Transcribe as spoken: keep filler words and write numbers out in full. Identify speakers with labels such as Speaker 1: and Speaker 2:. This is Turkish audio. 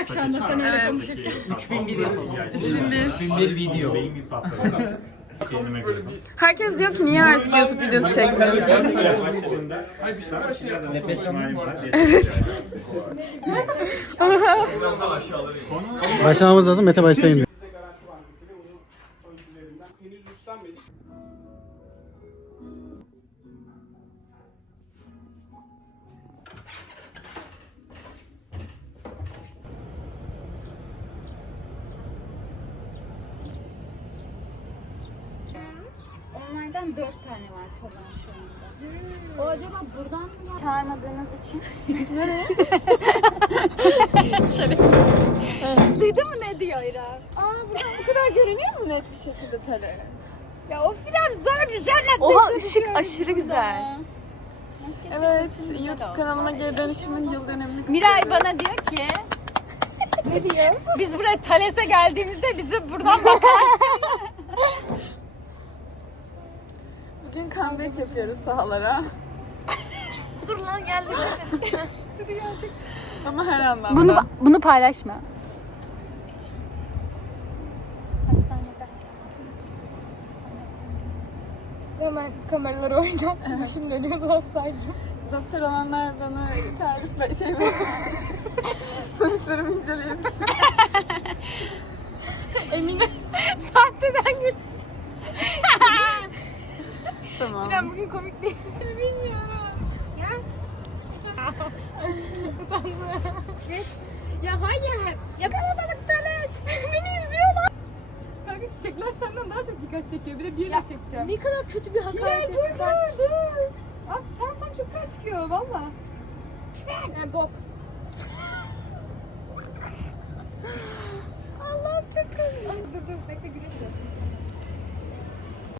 Speaker 1: şu anda sen öyle
Speaker 2: Evet.
Speaker 1: konuşurken.
Speaker 3: üç bin bir yapalım.
Speaker 2: üç bin bir.
Speaker 3: üç bin bir video.
Speaker 2: Herkes diyor ki niye artık YouTube videosu çekmiyorsun?
Speaker 3: Depresyonlu mu?
Speaker 4: Başlamamız lazım. Mete başlayın diyor.
Speaker 5: Onlardan dört tane var toban şu anda. O acaba buradan mı çağırmadığınız için? Nereye? Duydun mu ne diyor İrem?
Speaker 2: Aa buradan bu kadar görünüyor mu net bir şekilde tele?
Speaker 5: Ya o film zor bir şey anlatmaya
Speaker 1: Oha
Speaker 5: çalışıyor
Speaker 1: ışık aşırı güzel.
Speaker 2: Evet, YouTube kanalıma geri dönüşümün yıl dönümünü
Speaker 5: Miray bana diyor ki ne diyor? Biz buraya Thales'e geldiğimizde bizi buradan bakarsın.
Speaker 2: Bugün comeback yapıyoruz sahalara.
Speaker 1: Dur lan geldi.
Speaker 2: Ama her anlamda.
Speaker 5: Bunu bunu paylaşma.
Speaker 1: Hemen kameraları oynar. Şimdi ne hastaydım.
Speaker 2: Doktor olanlar bana tarif şey mi? Sonuçlarımı inceleyebilir.
Speaker 5: Eminim. Sahteden gül.
Speaker 2: Tamam.
Speaker 1: Ben bugün komik değilsin. Bilmiyorum. Gel. Geç. Ya hayır. Yakalamadık Thales. Beni izliyorlar.
Speaker 5: Kanka çiçekler senden daha çok dikkat çekiyor. Bir de bir de çekeceğim.
Speaker 1: Ne kadar kötü bir hakaret
Speaker 5: Hilal dur
Speaker 1: ettiler.
Speaker 5: dur dur. Abi tam tam çok güzel çıkıyor valla.
Speaker 1: Yani bok.